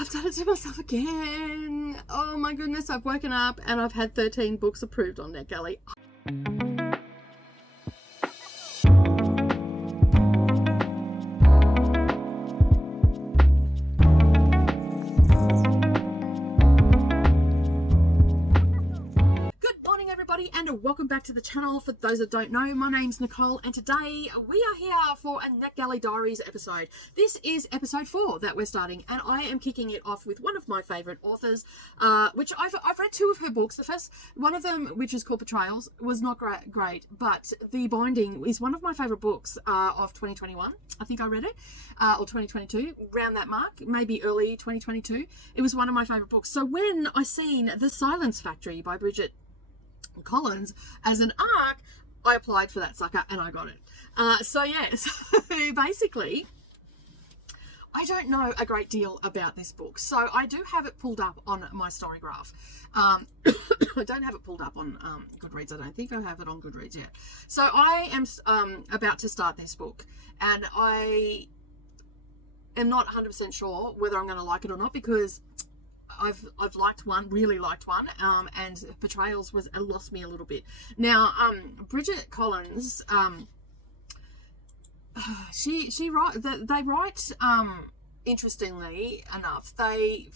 I've done it to myself again. Oh my goodness, I've woken up and I've had 13 books approved on NetGalley. And welcome back to the channel. For those that don't know, my name's Nicole and today we are here for a NetGalley Diaries episode. This is episode 4 that we're starting and I am kicking it off with one of my favourite authors, which I've read 2 of her books. The first one of them, which is called Betrayals, was not great, but The Binding is one of my favourite books of 2021. I think I read it, or 2022, around that mark, maybe early 2022. It was one of my favourite books. So when I seen The Silence Factory by Bridget Collins as an ARC, I applied for that sucker and I got it. So basically I don't know a great deal about this book, so I do have it pulled up on my story graph. I don't have it pulled up on Goodreads. I don't think I have it on Goodreads yet. So I am about to start this book and I am not 100% sure whether I'm going to like it or not, because I've liked one, really liked one, and Betrayals was lost me a little bit. Now, Bridget Collins, they write, interestingly enough, they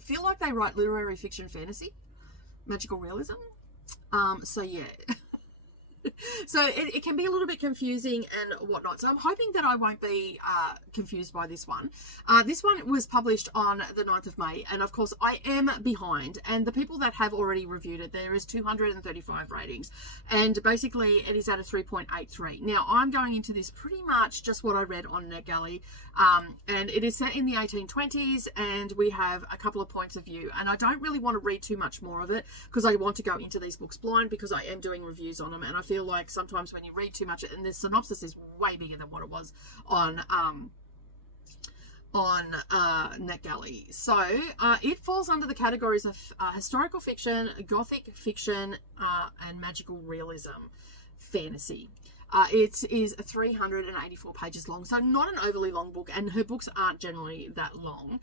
feel like they write literary fiction, fantasy, magical realism. So yeah. So it can be a little bit confusing and whatnot. So I'm hoping that I won't be confused by this one. This one was published on the 9th of May. And of course I am behind. And the people that have already reviewed it, there is 235 ratings. And basically it is at a 3.83. Now I'm going into this pretty much just what I read on NetGalley. And it is set in the 1820s and we have a couple of points of view. And I don't really want to read too much more of it because I want to go into these books blind, because I am doing reviews on them. And I feel like sometimes when you read too much, and the synopsis is way bigger than what it was on NetGalley. So it falls under the categories of historical fiction, gothic fiction, and magical realism fantasy. It is 384 pages long, so not an overly long book, and her books aren't generally that long.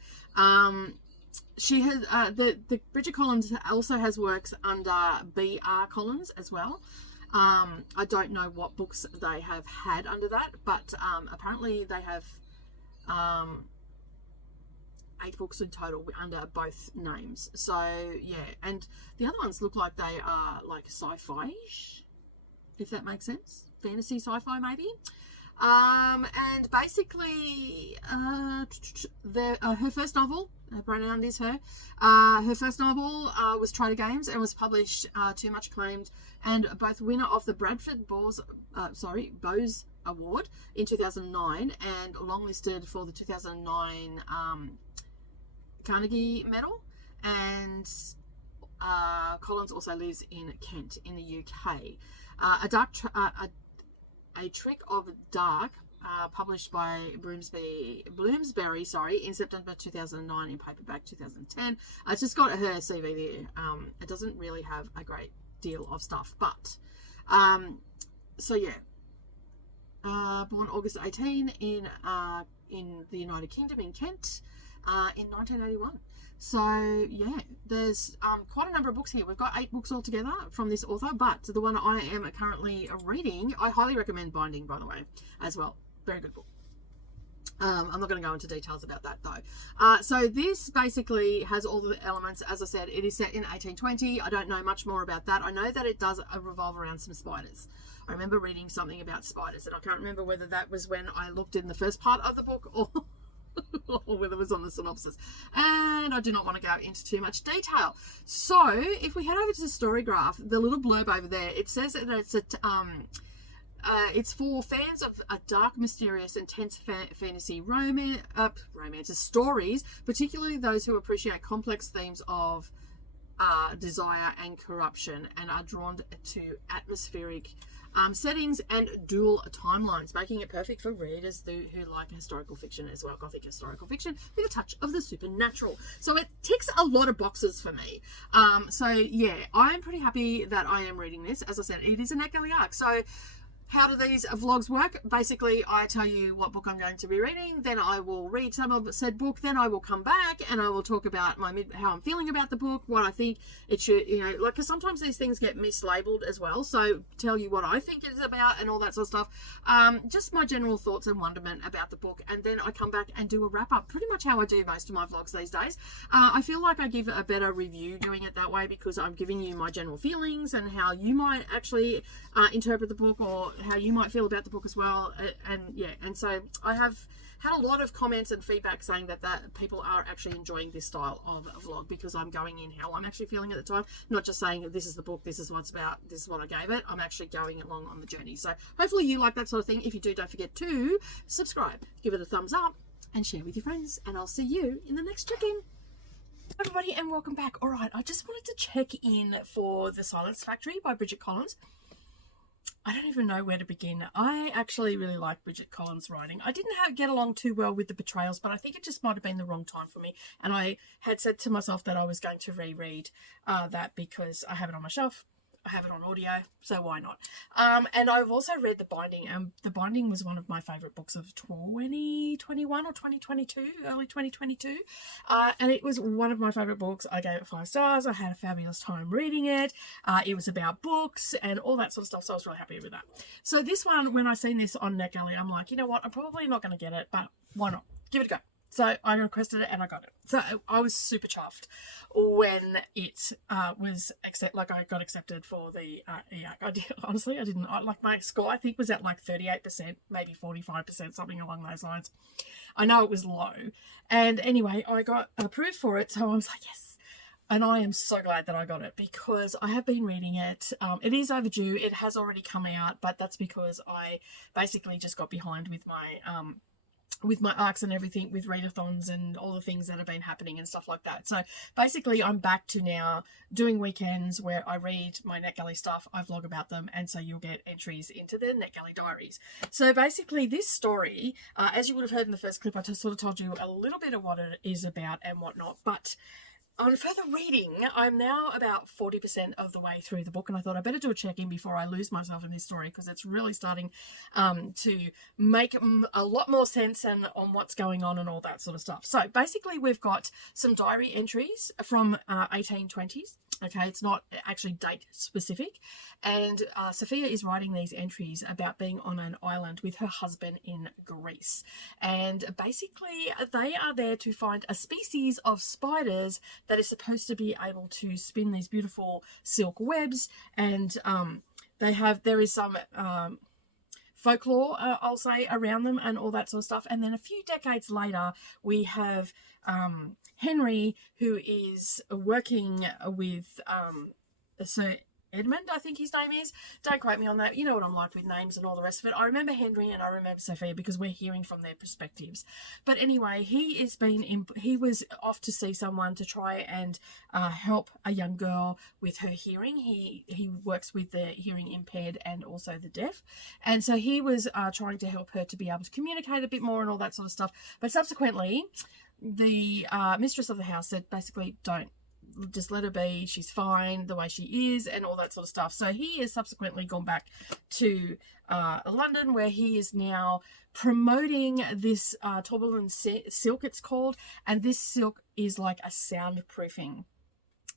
She has the Bridget Collins also has works under B.R. Collins as well. I don't know what books they have had under that, but apparently they have 8 books in total under both names. So yeah, and the other ones look like they are like sci-fi-ish, if that makes sense. Fantasy sci-fi maybe. And basically her first novel, her pronoun is her, her first novel was Trader Games and was published to much acclaimed and both winner of the Bradford Bowes Award in 2009 and longlisted for the 2009 Carnegie Medal. And Collins also lives in Kent in the UK. A Trick of Dark, published by Bloomsbury, in September 2009, in paperback 2010. It's just got her CV there. It doesn't really have a great deal of stuff, but so yeah. Born August 18 in the United Kingdom in Kent in 1981. So yeah, there's quite a number of books here. We've got 8 books altogether from this author, but the one I am currently reading, I highly recommend Binding, by the way, as well. Very good book. I'm not going to go into details about that though. So this basically has all the elements. As I said, it is set in 1820. I don't know much more about that. I know that it does revolve around some spiders. I remember reading something about spiders, and I can't remember whether that was when I looked in the first part of the book or or whether it was on the synopsis, and I do not want to go into too much detail. So if we head over to the story graph, the little blurb over there, it says that it's for fans of a dark, mysterious, intense fantasy romances stories, particularly those who appreciate complex themes of desire and corruption and are drawn to atmospheric settings and dual timelines, making it perfect for readers who like historical fiction as well, gothic historical fiction with a touch of the supernatural. So it ticks a lot of boxes for me. So yeah, I'm pretty happy that I am reading this. As I said, it is a NetGalley ARC. So how do these vlogs work? Basically, I tell you what book I'm going to be reading, then I will read some of said book, then I will come back and I will talk about how I'm feeling about the book, what I think it should, like, because sometimes these things get mislabeled as well, so tell you what I think it's about and all that sort of stuff. Just my general thoughts and wonderment about the book, and then I come back and do a wrap-up, pretty much how I do most of my vlogs these days. I feel like I give a better review doing it that way, because I'm giving you my general feelings and how you might actually interpret the book, or how you might feel about the book as well. And so I have had a lot of comments and feedback saying that people are actually enjoying this style of a vlog, because I'm going in how I'm actually feeling at the time, not just saying this is the book, this is what it's about, this is what I gave it. I'm actually going along on the journey. So hopefully you like that sort of thing. If you do, don't forget to subscribe, give it a thumbs up, and share with your friends, and I'll see you in the next check-in. Everybody, and welcome back. All right, I just wanted to check in for The Silence Factory by Bridget Collins. I don't even know where to begin. I actually really like Bridget Collins' writing. I didn't get along too well with the betrayals, but I think it just might have been the wrong time for me. And I had said to myself that I was going to reread that, because I have it on my shelf. I have it on audio, so why not? And I've also read The Binding, and The Binding was one of my favourite books of 2021 or 2022, early 2022. And it was one of my favourite books. I gave it 5 stars. I had a fabulous time reading it. It was about books and all that sort of stuff, so I was really happy with that. So this one, when I seen this on NetGalley, I'm like, you know what? I'm probably not going to get it, but why not? Give it a go. So I requested it and I got it. So I was super chuffed when it was I got accepted for the EAC. Honestly, I didn't. Like, my score, I think, was at like 38%, maybe 45%, something along those lines. I know it was low. And anyway, I got approved for it. So I was like, yes. And I am so glad that I got it, because I have been reading it. It is overdue. It has already come out, but that's because I basically just got behind with my arcs and everything, with readathons and all the things that have been happening and stuff like that. So basically I'm back to now doing weekends where I read my NetGalley stuff, I vlog about them, and so you'll get entries into the NetGalley Diaries. So basically this story, as you would have heard in the first clip, I just sort of told you a little bit of what it is about and whatnot, but on further reading, I'm now about 40% of the way through the book, and I thought I better do a check-in before I lose myself in this story, because it's really starting to make a lot more sense and on what's going on and all that sort of stuff. So basically we've got some diary entries from 1820s. Okay, it's not actually date specific, and Sophia is writing these entries about being on an island with her husband in Greece, and basically they are there to find a species of spiders that is supposed to be able to spin these beautiful silk webs, and there is some folklore, I'll say, around them and all that sort of stuff. And then a few decades later, we have Henry, who is working with Sir Edmund, I think his name is. Don't quote me on that. You know what I'm like with names and all the rest of it. I remember Henry and I remember Sophia because we're hearing from their perspectives. But anyway, he was off to see someone to try and help a young girl with her hearing. He works with the hearing impaired and also the deaf. And so he was trying to help her to be able to communicate a bit more and all that sort of stuff. But subsequently, the mistress of the house said, basically, don't. Just let her be, she's fine the way she is and all that sort of stuff. So he has subsequently gone back to London, where he is now promoting this Tourbillon silk, it's called, and this silk is like a soundproofing.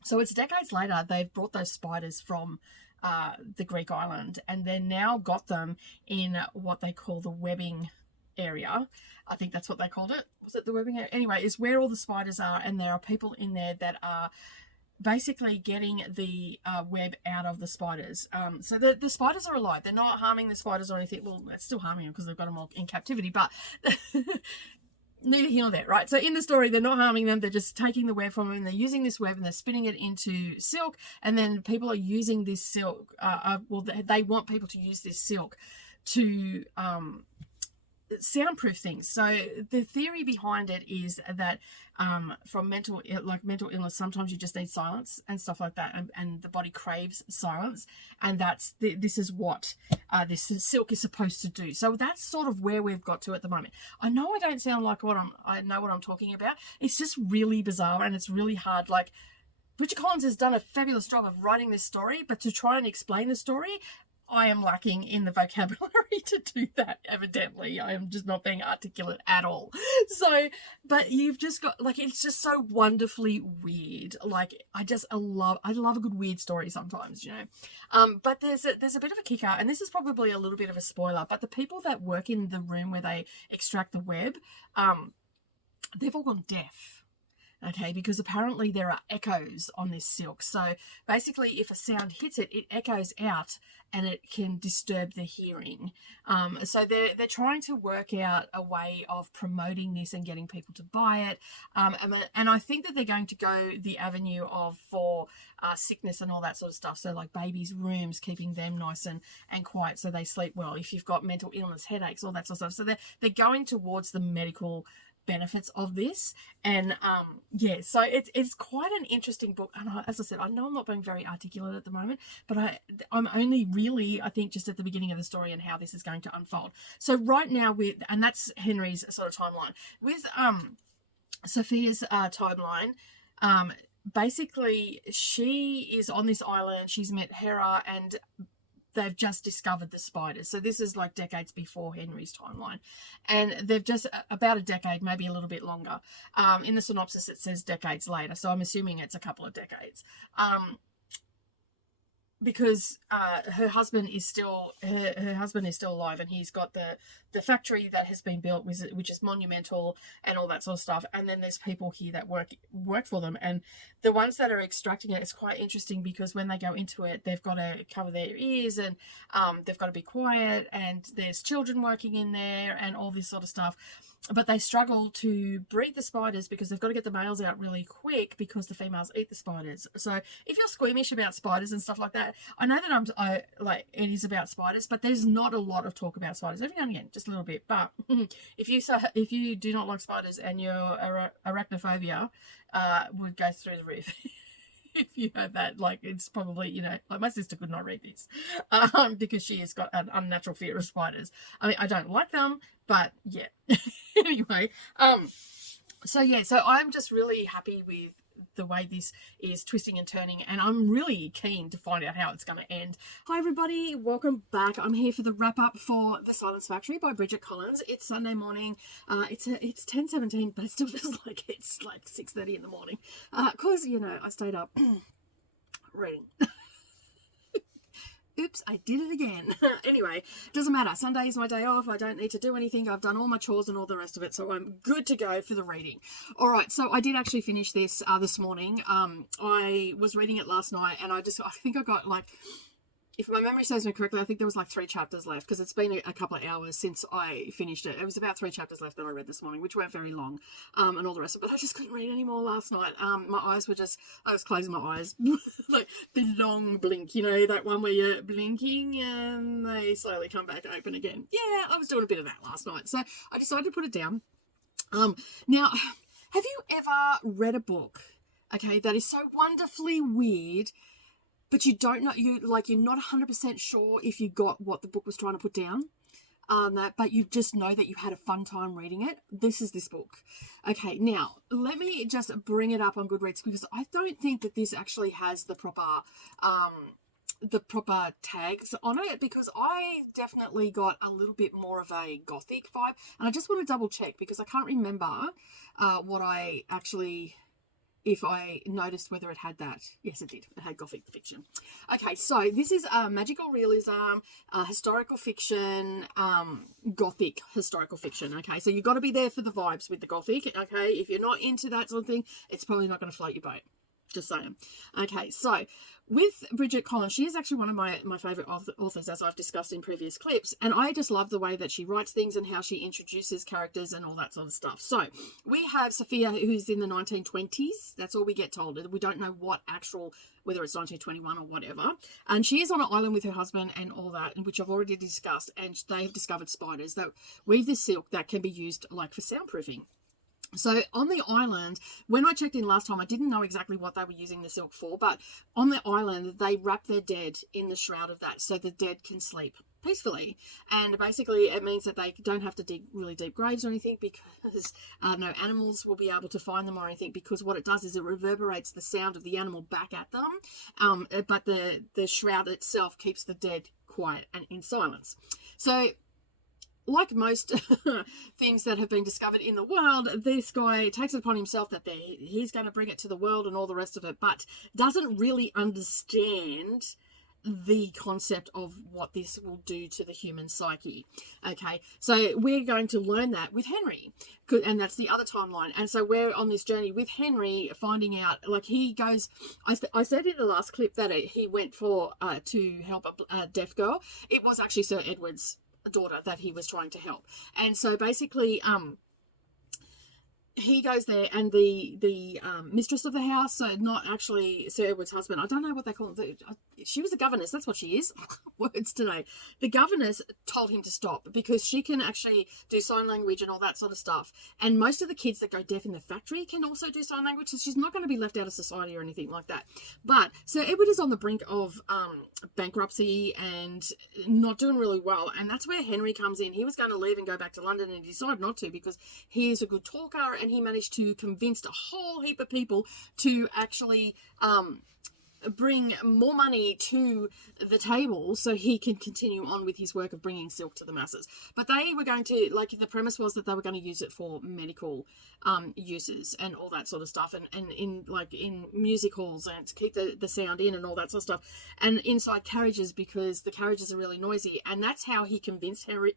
So it's decades later, they've brought those spiders from the Greek island, and they're now got them in what they call the webbing area. I think that's what they called it. Was it the webbing area? Anyway, it's where all the spiders are, and there are people in there that are basically getting the web out of the spiders. So the spiders are alive. They're not harming the spiders or anything. Well, it's still harming them because they've got them all in captivity, but neither here nor there, right? So in the story, they're not harming them. They're just taking the web from them, and they're using this web and they're spinning it into silk, and then people are using this silk. They want people to use this silk to soundproof things. So the theory behind it is that from mental illness, sometimes you just need silence and stuff like that, and the body craves silence, and this is what this silk is supposed to do. So that's sort of where we've got to at the moment. I know I don't sound like I know what I'm talking about. It's just really bizarre, and it's really hard. Like, Bridget Collins has done a fabulous job of writing this story, but to try and explain the story, I am lacking in the vocabulary to do that, evidently. I am just not being articulate at all. So, but you've just got, like, it's just so wonderfully weird. Like, I love a good weird story sometimes, you know. But there's a bit of a kicker, and this is probably a little bit of a spoiler, but the people that work in the room where they extract the web, they've all gone deaf. Okay, because apparently there are echoes on this silk. So basically, if a sound hits it, it echoes out and it can disturb the hearing. So they're trying to work out a way of promoting this and getting people to buy it. And I think that they're going to go the avenue of for sickness and all that sort of stuff. So like babies' rooms, keeping them nice and quiet so they sleep well. If you've got mental illness, headaches, all that sort of stuff. So they're going towards the medical benefits of this. And yeah, so it's quite an interesting book. And as I said, I know I'm not being very articulate at the moment, but I'm only really, I think, just at the beginning of the story and how this is going to unfold. So right now and that's Henry's sort of timeline. With Sophia's timeline, basically she is on this island, she's met Hera, and they've just discovered the spiders. So this is like decades before Henry's timeline. And they've just, about a decade, maybe a little bit longer. In the synopsis, it says decades later. So I'm assuming it's a couple of decades. Because her husband is still alive, and he's got the factory that has been built, which is monumental and all that sort of stuff. And then there's people here that work for them, and the ones that are extracting it is quite interesting because when they go into it, they've got to cover their ears, and they've got to be quiet, and there's children working in there and all this sort of stuff. But they struggle to breed the spiders because they've got to get the males out really quick because the females eat the spiders. So if you're squeamish about spiders and stuff like that, I know that it is about spiders, but there's not a lot of talk about spiders. Every now and again, just a little bit. But if you do not like spiders and your arachnophobia would go through the roof. If you have that, like, it's probably, you know, like my sister could not read this because she has got an unnatural fear of spiders. I mean, I don't like them, but yeah. Anyway, so yeah, so I'm just really happy with the way this is twisting and turning, and I'm really keen to find out how it's going to end. Hi everybody, welcome back. I'm here for the wrap up for The Silence Factory by Bridget Collins. It's Sunday morning. It's 10:17, but it still feels like it's like 6:30 in the morning because you know I stayed up reading. Oops, I did it again. Anyway, doesn't matter. Sunday is my day off. I don't need to do anything. I've done all my chores and all the rest of it, so I'm good to go for the reading. All right, so I did actually finish this this morning. I was reading it last night, and I think I got like, if my memory serves me correctly, I think there was like 3 chapters left because it's been a couple of hours since I finished it. It was about 3 chapters left that I read this morning, which weren't very long, and all the rest of it. But I just couldn't read anymore last night. My eyes were just, I was closing my eyes, like the long blink, you know, that one where you're blinking and they slowly come back open again. Yeah, I was doing a bit of that last night. So I decided to put it down. Now, have you ever read a book, okay, that is so wonderfully weird, but you don't know, you're not 100% sure if you got what the book was trying to put down, but you just know that you had a fun time reading it? This is this book. Okay, now, let me just bring it up on Goodreads because I don't think that this actually has the proper tags on it, because I definitely got a little bit more of a gothic vibe, and I just want to double check because I can't remember what I actually... if I noticed whether it had that. Yes, it did. It had gothic fiction. Okay, so this is magical realism, historical fiction, gothic historical fiction. Okay, so you've got to be there for the vibes with the gothic. Okay, if you're not into that sort of thing, it's probably not going to float your boat. Just saying. Okay, so with Bridget Collins, she is actually one of my favourite authors, as I've discussed in previous clips, and I just love the way that she writes things and how she introduces characters and all that sort of stuff. So we have Sophia, who's in the 1920s. That's all we get told. We don't know whether it's 1921 or whatever. And she is on an island with her husband and all that, which I've already discussed, and they've discovered spiders that weave this silk that can be used like for soundproofing. So on the island, when I checked in last time, I didn't know exactly what they were using the silk for, but on the island, they wrap their dead in the shroud of that so the dead can sleep peacefully. And basically, it means that they don't have to dig really deep graves or anything, because no animals will be able to find them or anything, because what it does is it reverberates the sound of the animal back at them. But the shroud itself keeps the dead quiet and in silence. So, like most things that have been discovered in the world, this guy takes it upon himself that he's going to bring it to the world and all the rest of it, but doesn't really understand the concept of what this will do to the human psyche. Okay, so we're going to learn that with Henry, and that's the other timeline. And so we're on this journey with Henry, finding out, like, he goes, I said in the last clip that he went for to help a deaf girl. It was actually Sir Edward's daughter that he was trying to help. And so basically he goes there, and the mistress of the house, so not actually Sir Edward's husband, I don't know what they call it, she was a governess, that's what she is. Words today. The governess told him to stop because she can actually do sign language and all that sort of stuff, and most of the kids that go deaf in the factory can also do sign language, so she's not going to be left out of society or anything like that. But Sir Edward is on the brink of bankruptcy and not doing really well, and that's where Henry comes in. He was going to leave and go back to London, and he decided not to because he is a good talker, and he managed to convince a whole heap of people to actually bring more money to the table so he can continue on with his work of bringing silk to the masses. But they were going to, like, the premise was that they were going to use it for medical uses and all that sort of stuff, and in music halls, and to keep the sound in and all that sort of stuff, and inside carriages because the carriages are really noisy. And that's how he convinced Henry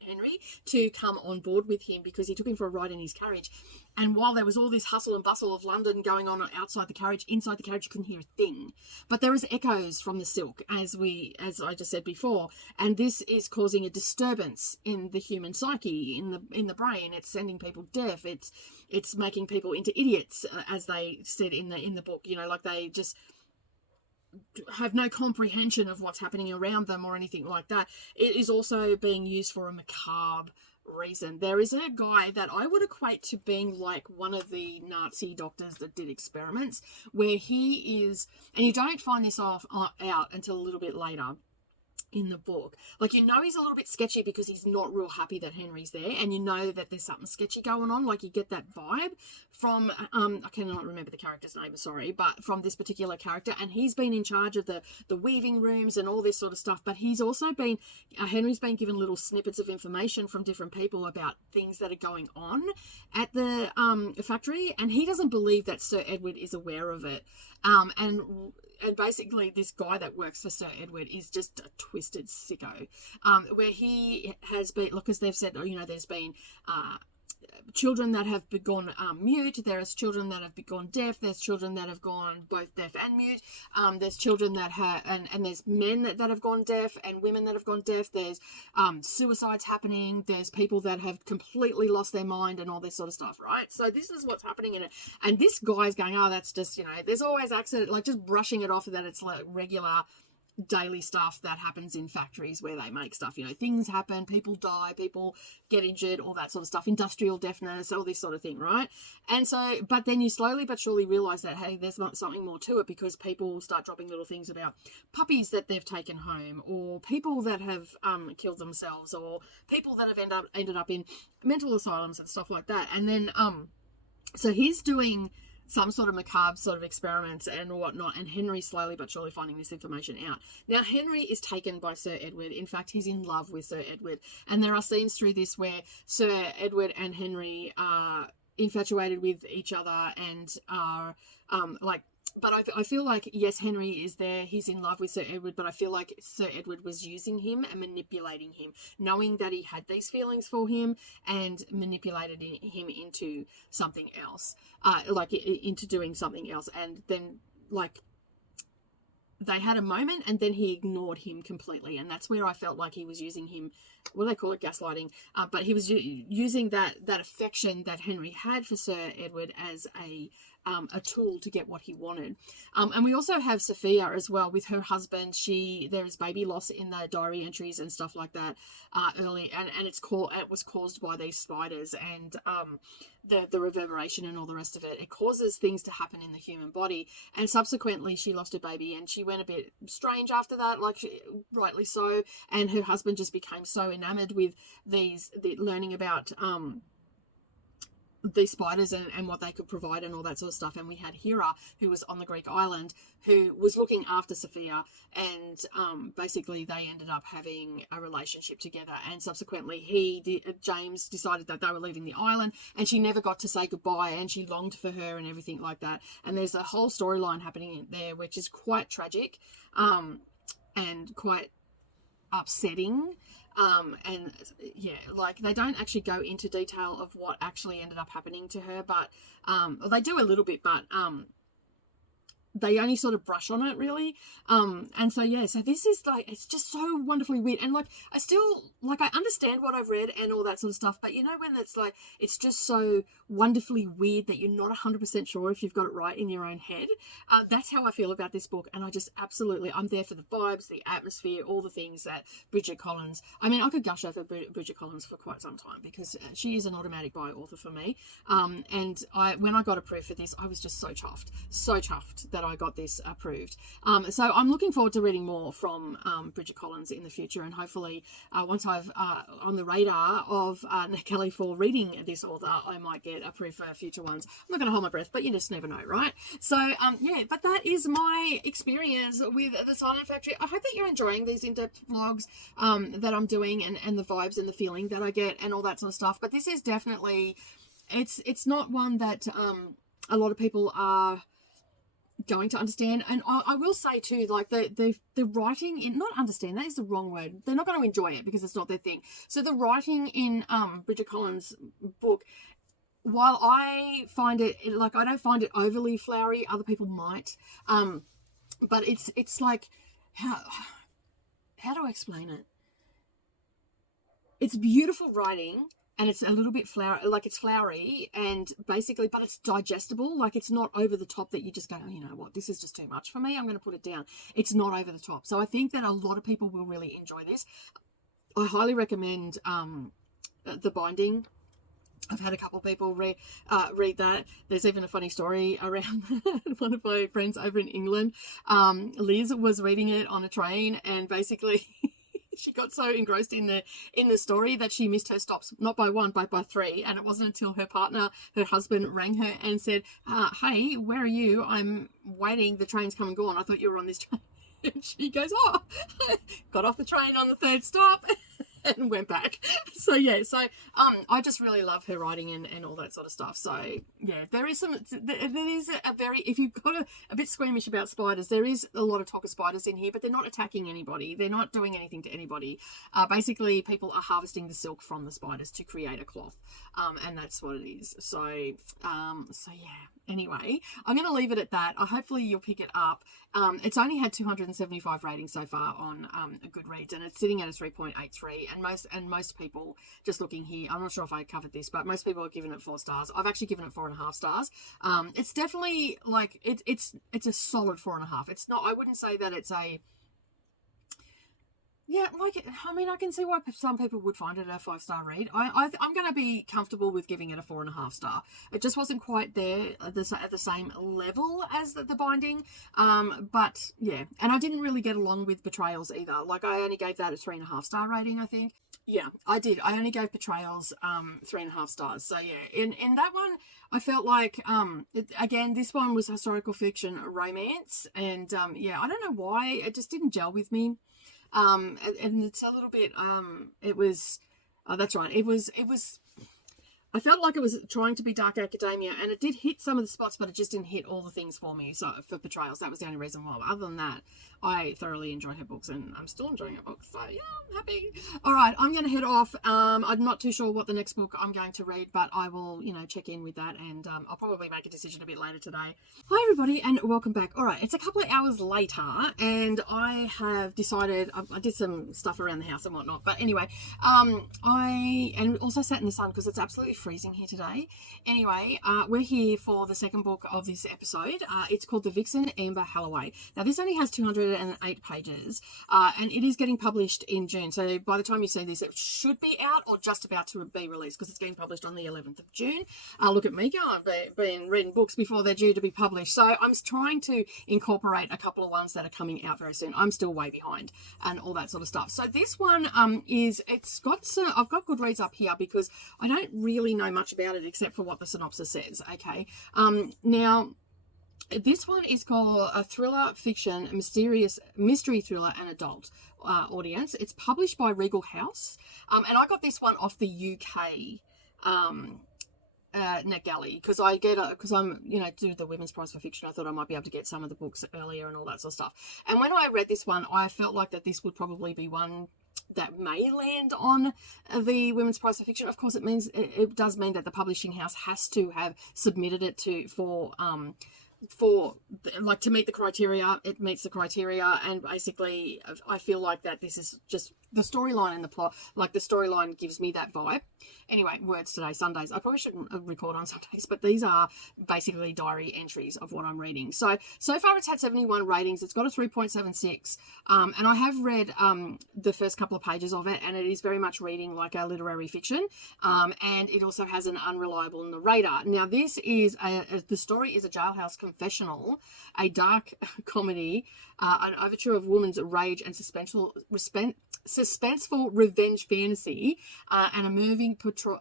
to come on board with him, because he took him for a ride in his carriage. And while there was all this hustle and bustle of London going on outside the carriage, inside the carriage you couldn't hear a thing. But there is echoes from the silk, as I just said before, and this is causing a disturbance in the human psyche, in the brain. It's sending people deaf. It's making people into idiots, as they said in the book. You know, like they just have no comprehension of what's happening around them or anything like that. It is also being used for a macabre reason. There is a guy that I would equate to being like one of the Nazi doctors that did experiments, where he is, and you don't find this out until a little bit later in the book. Like, you know, he's a little bit sketchy because he's not real happy that Henry's there, and you know that there's something sketchy going on. Like, you get that vibe from I cannot remember the character's name, sorry, but from this particular character, and he's been in charge of the weaving rooms and all this sort of stuff. But he's also been Henry's been given little snippets of information from different people about things that are going on at the factory, and he doesn't believe that Sir Edward is aware of it. And basically this guy that works for Sir Edward is just a twisted sicko, where he has been, look, as they've said, you know, there's been children that have gone mute, there's children that have gone deaf, there's children that have gone both deaf and mute, there's children that have, and there's men that have gone deaf and women that have gone deaf, there's suicides happening, there's people that have completely lost their mind and all this sort of stuff, right? So this is what's happening in it, and this guy's going, oh, that's just, you know, there's always accident, like just brushing it off that it's like regular daily stuff that happens in factories where they make stuff. You know, things happen, people die, people get injured, all that sort of stuff, industrial deafness, all this sort of thing, right? And so, but then you slowly but surely realize that, hey, there's not something more to it, because people start dropping little things about puppies that they've taken home, or people that have killed themselves, or people that have ended up in mental asylums and stuff like that. And then so he's doing some sort of macabre sort of experiments and whatnot, and Henry slowly but surely finding this information out. Now, Henry is taken by Sir Edward. In fact, he's in love with Sir Edward, and there are scenes through this where Sir Edward and Henry are infatuated with each other and are like, but I feel like, yes, Henry is there, he's in love with Sir Edward, but I feel like Sir Edward was using him and manipulating him, knowing that he had these feelings for him, and manipulated him into something else, like into doing something else. And then, like, they had a moment and then he ignored him completely, and that's where I felt like he was using him, what do they call it, gaslighting, but he was using that affection that Henry had for Sir Edward as a tool to get what he wanted. And we also have Sophia as well with her husband. There is baby loss in the diary entries and stuff like that early, and it was caused by these spiders and the reverberation and all the rest of it. It causes things to happen in the human body, and subsequently she lost her baby, and she went a bit strange after that, like rightly so, and her husband just became so enamored with learning about these spiders and what they could provide and all that sort of stuff. And we had Hera, who was on the Greek island, who was looking after Sophia, and basically they ended up having a relationship together, and subsequently James decided that they were leaving the island, and she never got to say goodbye, and she longed for her and everything like that. And there's a whole storyline happening there which is quite tragic and quite upsetting. And yeah, like they don't actually go into detail of what actually ended up happening to her, but they do a little bit, but they only sort of brush on it really. And so yeah, so this is like, it's just so wonderfully weird, and like I still, like, I understand what I've read and all that sort of stuff, but you know, when it's like, it's just so wonderfully weird that you're not 100% sure if you've got it right in your own head. That's how I feel about this book, and I just absolutely, I'm there for the vibes, the atmosphere, all the things that Bridget Collins, I mean, I could gush over Bridget Collins for quite some time, because she is an automatic buy author for me. And when I got approved for this, I was just so chuffed that I got this approved. So I'm looking forward to reading more from Bridget Collins in the future, and hopefully once I've on the radar of NetGalley for reading this author, I might get approved for future ones. I'm not going to hold my breath, but you just never know, right? So yeah, but that is my experience with The Silent Factory. I hope that you're enjoying these in-depth vlogs that I'm doing, and the vibes and the feeling that I get and all that sort of stuff. But this is definitely, it's not one that a lot of people are going to understand. And I will say too, like the writing in, not understand, that is the wrong word, they're not going to enjoy it because it's not their thing. So the writing in Bridget Collins' book, while I find it, like, I don't find it overly flowery, other people might, but it's like, how do I explain it? It's beautiful writing, and it's a little bit it's flowery, and basically, but it's digestible. Like, it's not over the top that you just go, oh, you know what, this is just too much for me, I'm going to put it down. It's not over the top. So I think that a lot of people will really enjoy this. I highly recommend the binding. I've had a couple of people read that. There's even a funny story around one of my friends over in England. Liz was reading it on a train, and basically she got so engrossed in the story that she missed her stops, not by one, but by three. And it wasn't until her husband rang her and said, hey, where are you? I'm waiting. The train's come and gone. I thought you were on this train. And she goes, oh, got off the train on the third stop and went back. So yeah, so I just really love her writing and all that sort of stuff. So yeah, there is a very, if you've got a bit squeamish about spiders, there is a lot of talk of spiders in here, but they're not attacking anybody, they're not doing anything to anybody. Basically people are harvesting the silk from the spiders to create a cloth, and that's what it is. So yeah, anyway, I'm going to leave it at that. Hopefully you'll pick it up. It's only had 275 ratings so far on Goodreads, and it's sitting at a 3.83, and most people, just looking here, I'm not sure if I covered this, but most people have given it 4 stars. I've actually given it 4.5 stars. It's definitely, like, it's a solid 4.5. It's not, I wouldn't say that it's a, yeah, like, I mean, I can see why some people would find it a 5-star read. I'm going to be comfortable with giving it a 4.5 star. It just wasn't quite there at the same level as the binding. But yeah, and I didn't really get along with Betrayals either. Like, I only gave that a 3.5 star rating, I think. Yeah, I did. I only gave Betrayals 3.5 stars. So yeah, in that one, I felt like, again, this one was historical fiction romance. And yeah, I don't know why, it just didn't gel with me. And it's a little bit, it was, that's right, it was, I felt like it was trying to be dark academia, and it did hit some of the spots, but it just didn't hit all the things for me. So for Betrayals, that was the only reason why. Other than that, I thoroughly enjoy her books, and I'm still enjoying her books. So yeah, I'm happy. All right, I'm going to head off. I'm not too sure what the next book I'm going to read, but I will, check in with that, and I'll probably make a decision a bit later today. Hi everybody, and welcome back. All right, it's a couple of hours later, and I have decided, I did some stuff around the house and whatnot, but anyway, and also sat in the sun because it's absolutely freezing here today. Anyway, we're here for the second book of this episode. It's called The Vixen, Amber Halloway. Now this only has 208 pages, and it is getting published in June. So by the time you see this, it should be out or just about to be released, because it's getting published on the 11th of June. Look at me go, I've been reading books before they're due to be published. So I'm trying to incorporate a couple of ones that are coming out very soon. I'm still way behind and all that sort of stuff. So this one I've got Goodreads up here because I don't really really know much about it except for what the synopsis says. Okay. Now, this one is called a thriller fiction, mysterious mystery thriller and adult audience. It's published by Regal House. And I got this one off the UK NetGalley, because I'm, you know, do the Women's Prize for Fiction. I thought I might be able to get some of the books earlier and all that sort of stuff. And when I read this one, I felt like that this would probably be one that may land on the Women's Prize for Fiction. Of course, it does mean that the publishing house has to have submitted it for like to meet the criteria. It meets the criteria, and basically I feel like that this is just the storyline and the plot, like the storyline gives me that vibe. Anyway, words today, Sundays. I probably shouldn't record on Sundays, but these are basically diary entries of what I'm reading. So far it's had 71 ratings. It's got a 3.76. And I have read the first couple of pages of it, and it is very much reading like a literary fiction. And it also has an unreliable narrator. Now, this is the story is a jailhouse confessional, a dark comedy, an overture of woman's rage and suspenseful revenge fantasy, and a moving portrait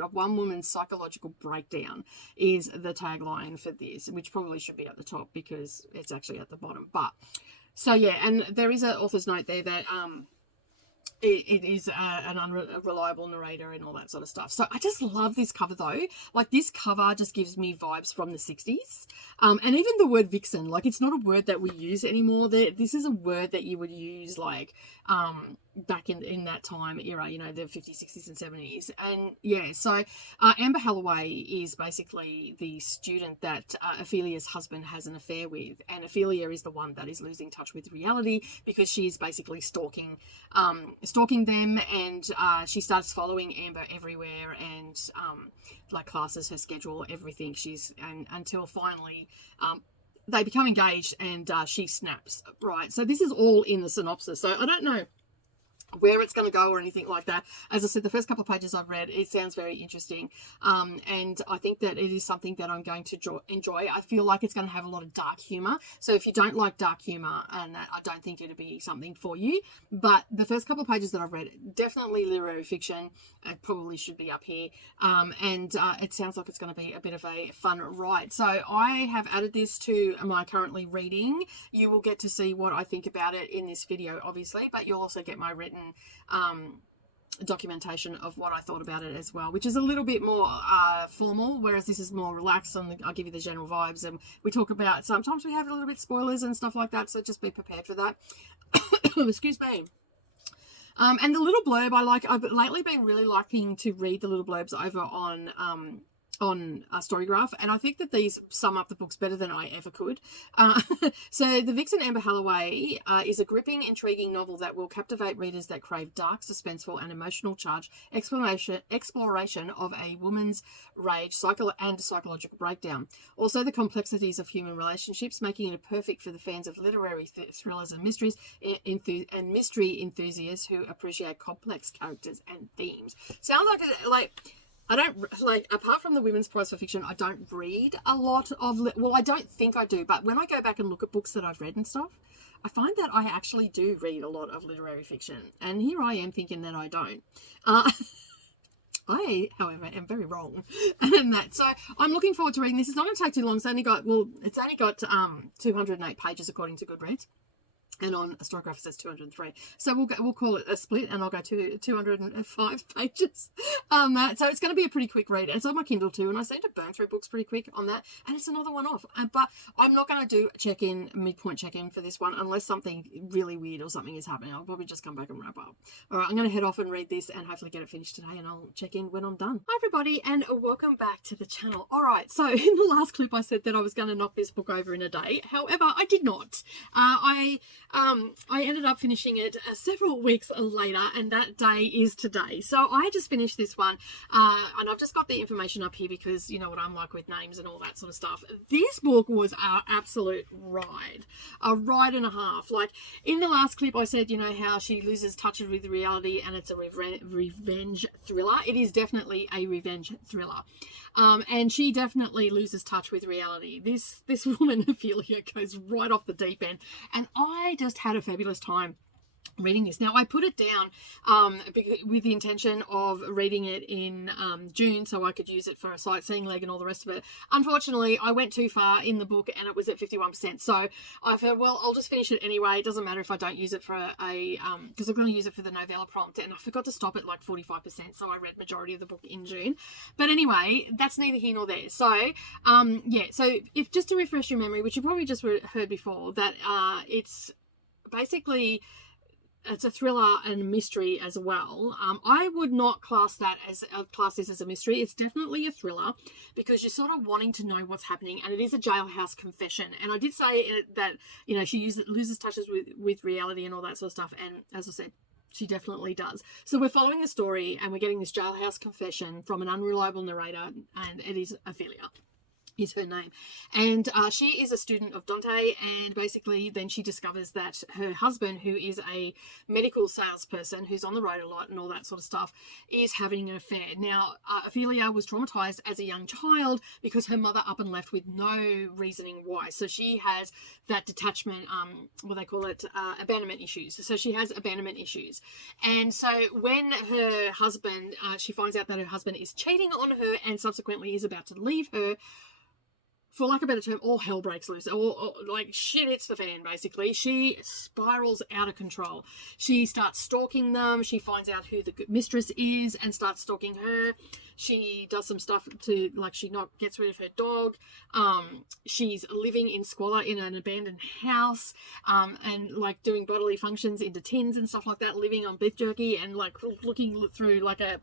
of one woman's psychological breakdown is the tagline for this, which probably should be at the top because it's actually at the bottom. But so yeah, and there is an author's note there that it is an unreliable narrator and all that sort of stuff. So I just love this cover though. Like, this cover just gives me vibes from the 60s. And even the word vixen, like, it's not a word that we use anymore. This is a word that you would use like back in that time era, you know, the 50s, 60s and 70s. And yeah, so Amber Holloway is basically the student that Ophelia's husband has an affair with, and Ophelia is the one that is losing touch with reality because she's basically stalking them, and she starts following Amber everywhere, and like classes, her schedule, everything. Until finally they become engaged, and she snaps, right? So this is all in the synopsis. So I don't know where it's going to go or anything like that. As I said, the first couple of pages I've read, it sounds very interesting, and I think that it is something that I'm going to enjoy. I feel like it's going to have a lot of dark humor, so if you don't like dark humor, and I don't think it'll be something for you. But the first couple of pages that I've read, definitely literary fiction. It probably should be up here, and it sounds like it's going to be a bit of a fun ride. So I have added this to my currently reading. You will get to see what I think about it in this video, obviously, but you'll also get my written documentation of what I thought about it as well, which is a little bit more formal, whereas this is more relaxed, and I'll give you the general vibes, and we talk about, sometimes we have a little bit spoilers and stuff like that, so just be prepared for that. Excuse me. And the little blurb, I've lately been really liking to read the little blurbs over on Storygraph, and I think that these sum up the books better than I ever could. So The Vixen, Amber Holloway is a gripping, intriguing novel that will captivate readers that crave dark, suspenseful and emotional charge exploration of a woman's rage and psychological breakdown. Also the complexities of human relationships, making it perfect for the fans of literary thrillers and mysteries and mystery enthusiasts who appreciate complex characters and themes. Sounds like I don't, like, apart from the Women's Prize for Fiction, I don't read a lot of, well, I don't think I do, but when I go back and look at books that I've read and stuff, I find that I actually do read a lot of literary fiction, and here I am thinking that I don't. I, however, am very wrong in that. So I'm looking forward to reading this. It's not going to take too long. It's only got 208 pages according to Goodreads. And on Storygraph it says 203. So we'll call it a split, and I'll go to 205 pages on that. So it's going to be a pretty quick read. It's on my Kindle too, and I seem to burn through books pretty quick on that. And it's another one off. But I'm not going to do midpoint check-in for this one unless something really weird or something is happening. I'll probably just come back and wrap up. All right, I'm going to head off and read this and hopefully get it finished today, and I'll check in when I'm done. Hi everybody, and welcome back to the channel. All right, so in the last clip I said that I was going to knock this book over in a day. However, I did not. I ended up finishing it several weeks later, and that day is today. So I just finished this one, and I've just got the information up here because you know what I'm like with names and all that sort of stuff. This book was our absolute ride, a ride and a half. Like in the last clip I said, you know, how she loses touch with reality and it's a revenge thriller. It is definitely a revenge thriller. And she definitely loses touch with reality. This woman, Ophelia, goes right off the deep end, and I just had a fabulous time reading this. Now, I put it down with the intention of reading it in June so I could use it for a sightseeing leg and all the rest of it. Unfortunately, I went too far in the book and it was at 51%. So I thought, well, I'll just finish it anyway. It doesn't matter if I don't use it for because I'm going to use it for the novella prompt, and I forgot to stop at like 45%. So I read majority of the book in June. But anyway, that's neither here nor there. So yeah, so if just to refresh your memory, which you probably just heard before, that it's basically, it's a thriller and a mystery as well. I would not class this as a mystery. It's definitely a thriller because you're sort of wanting to know what's happening, and it is a jailhouse confession. And I did say that, you know, she loses touches with reality and all that sort of stuff. And as I said, she definitely does. So we're following the story and we're getting this jailhouse confession from an unreliable narrator, and it is Ophelia is her name, and she is a student of Dante, and basically then she discovers that her husband, who is a medical salesperson who's on the road a lot and all that sort of stuff, is having an affair. Now, Ophelia was traumatized as a young child because her mother up and left with no reasoning why. So she has that detachment, what they call it, abandonment issues. So she has abandonment issues. And so when her husband, she finds out that her husband is cheating on her and subsequently is about to leave her, for lack of a better term, all hell breaks loose. Or like shit hits the fan, basically. She spirals out of control. She starts stalking them. She finds out who the mistress is and starts stalking her. She does some stuff to, like, she gets rid of her dog. She's living in squalor in an abandoned house, and like doing bodily functions into tins and stuff like that, living on beef jerky and like looking through like a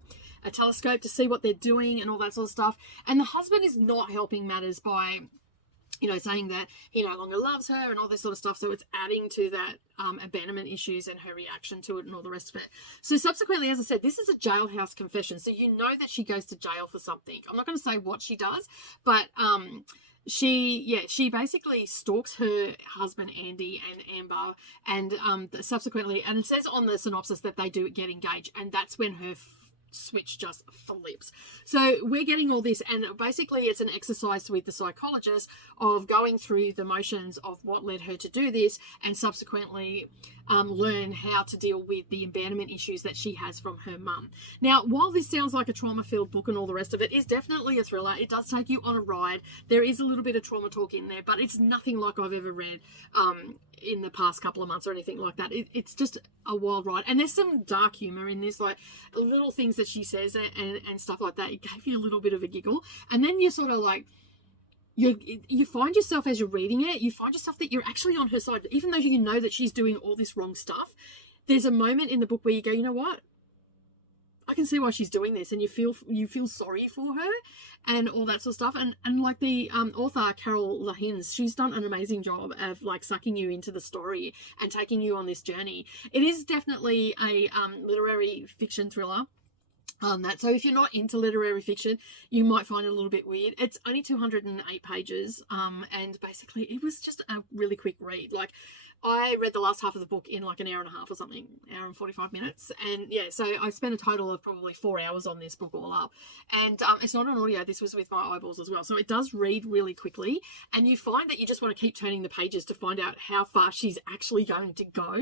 telescope to see what they're doing and all that sort of stuff. And the husband is not helping matters by, you know, saying that he no longer loves her and all this sort of stuff. So it's adding to that abandonment issues and her reaction to it and all the rest of it. So subsequently, as I said, this is a jailhouse confession. So you know that she goes to jail for something. I'm not going to say what she does, but she basically stalks her husband Andy and Amber, and subsequently, and it says on the synopsis that they do get engaged, and that's when her switch just flips. So we're getting all this, and basically it's an exercise with the psychologist of going through the motions of what led her to do this, and subsequently learn how to deal with the abandonment issues that she has from her mum. Now, while this sounds like a trauma-filled book and all the rest of it is definitely a thriller, it does take you on a ride. There is a little bit of trauma talk in there, but it's nothing like I've ever read in the past couple of months or anything like that. It's just a wild ride, and there's some dark humor in this, like little things that she says and stuff like that. It gave you a little bit of a giggle, and then you're sort of like, you find yourself, as you're reading it, you find yourself that you're actually on her side, even though you know that she's doing all this wrong stuff. There's a moment in the book where you go, you know what, I can see why she's doing this, and you feel sorry for her and all that sort of stuff. And like the author Carol Lahins, she's done an amazing job of like sucking you into the story and taking you on this journey. It is definitely a literary fiction thriller. So if you're not into literary fiction, you might find it a little bit weird. It's only 208 pages, and basically it was just a really quick read. Like, I read the last half of the book in like an hour and a half or something, hour and 45 minutes. And yeah, so I spent a total of probably 4 hours on this book all up. And it's not an audio. This was with my eyeballs as well. So it does read really quickly. And you find that you just want to keep turning the pages to find out how far she's actually going to go.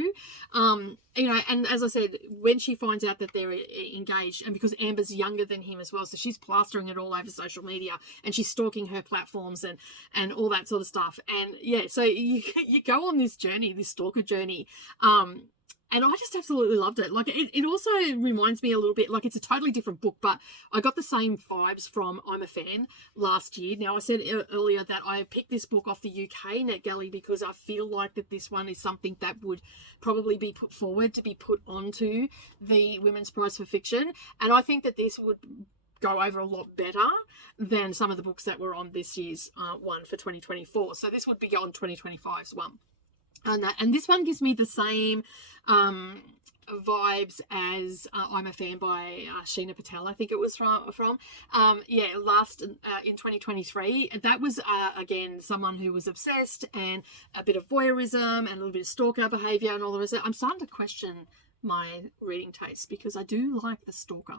You know, and as I said, when she finds out that they're engaged, and because Amber's younger than him as well, so she's plastering it all over social media, and she's stalking her platforms and all that sort of stuff. And yeah, so you go on this journey, this stalker journey, and I just absolutely loved it. Like, it also reminds me a little bit, like, it's a totally different book, but I got the same vibes from I'm a Fan last year. Now, I said earlier that I picked this book off the UK NetGalley because I feel like that this one is something that would probably be put forward to be put onto the Women's Prize for Fiction. And I think that this would go over a lot better than some of the books that were on this year's one for 2024. So this would be on 2025's one. And this one gives me the same vibes as I'm a Fan by Sheena Patel, I think it was from last in 2023. That was again someone who was obsessed, and a bit of voyeurism and a little bit of stalker behavior and all the rest of it. I'm starting to question my reading taste because I do like the stalker.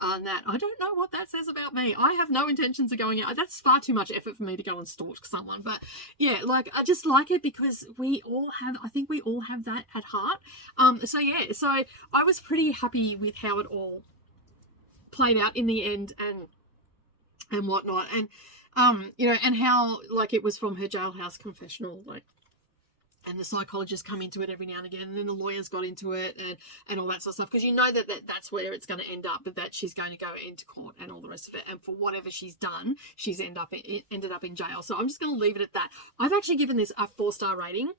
that. I don't know what that says about me. I have no intentions of going out. That's far too much effort for me to go and stalk someone. But yeah, like, I just like it because I think we all have that at heart. So yeah, so I was pretty happy with how it all played out in the end and whatnot. And, you know, and how, like, it was from her jailhouse confessional, like, and the psychologists come into it every now and again, and then the lawyers got into it and all that sort of stuff, because you know that's where it's going to end up, but that she's going to go into court and all the rest of it, and for whatever she's done, she's ended up in jail. So I'm just going to leave it at that. I've actually given this a 4-star rating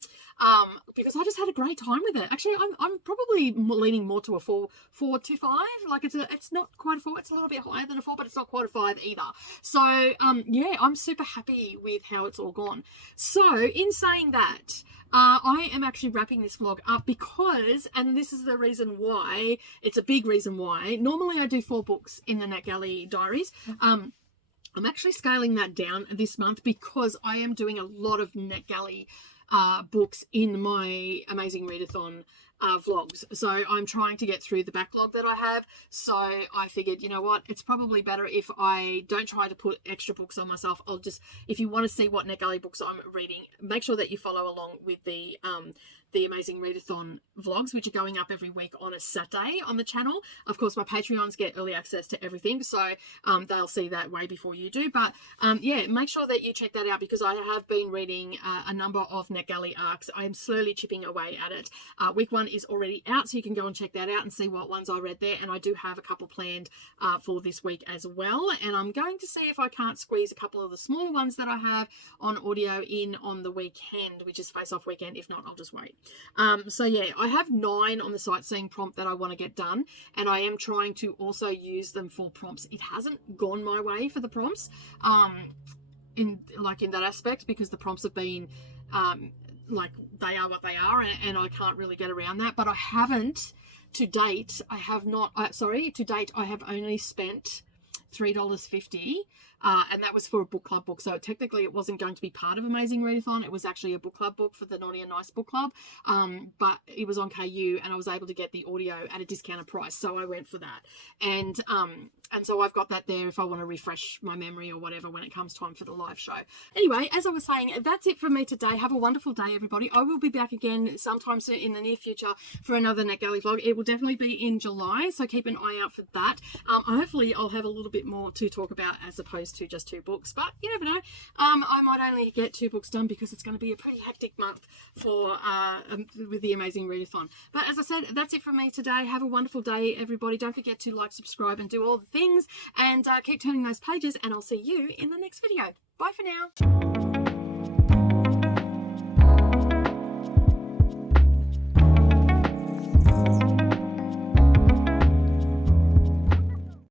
because I just had a great time with it. Actually, I'm probably leaning more to a 4 to 5. Like, it's not quite a 4, it's a little bit higher than a 4, but it's not quite a 5 either. So yeah, I'm super happy with how it's all gone. So in saying that, I am actually wrapping this vlog up because, and this is the reason why, it's a big reason why, normally I do 4 books in the NetGalley Diaries. I'm actually scaling that down this month because I am doing a lot of NetGalley books in my Amazing Readathon vlogs. So I'm trying to get through the backlog that I have. So I figured, you know what, it's probably better if I don't try to put extra books on myself. I'll just, if you want to see what NetGalley books I'm reading, make sure that you follow along with the Amazing Readathon vlogs, which are going up every week on a Saturday on the channel. Of course, my Patreons get early access to everything, so they'll see that way before you do. But yeah, make sure that you check that out because I have been reading a number of NetGalley arcs. I am slowly chipping away at it. Week 1 is already out, so you can go and check that out and see what ones I read there. And I do have a couple planned for this week as well. And I'm going to see if I can't squeeze a couple of the smaller ones that I have on audio in on the weekend, which is Face Off weekend. If not, I'll just wait. So yeah, I have 9 on the sightseeing prompt that I want to get done, and I am trying to also use them for prompts. It hasn't gone my way for the prompts in that aspect, because the prompts have been like, they are what they are, and I can't really get around that. But I haven't to date. I have only spent $3.50. And that was for a book club book. So technically it wasn't going to be part of Amazing Readathon. It was actually a book club book for the Naughty and Nice book club. But it was on KU and I was able to get the audio at a discounted price. So I went for that. And so I've got that there if I want to refresh my memory or whatever when it comes time for the live show. Anyway, as I was saying, that's it from me today. Have a wonderful day, everybody. I will be back again sometime soon in the near future for another NetGalley vlog. It will definitely be in July, so keep an eye out for that. Hopefully I'll have a little bit more to talk about as opposed to just 2 books, but you never know. I might only get 2 books done because it's going to be a pretty hectic month for with the Amazing Readathon. But as I said, that's it from me today. Have a wonderful day, everybody. Don't forget to like, subscribe, and do all the things, and keep turning those pages, and I'll see you in the next video. Bye for now.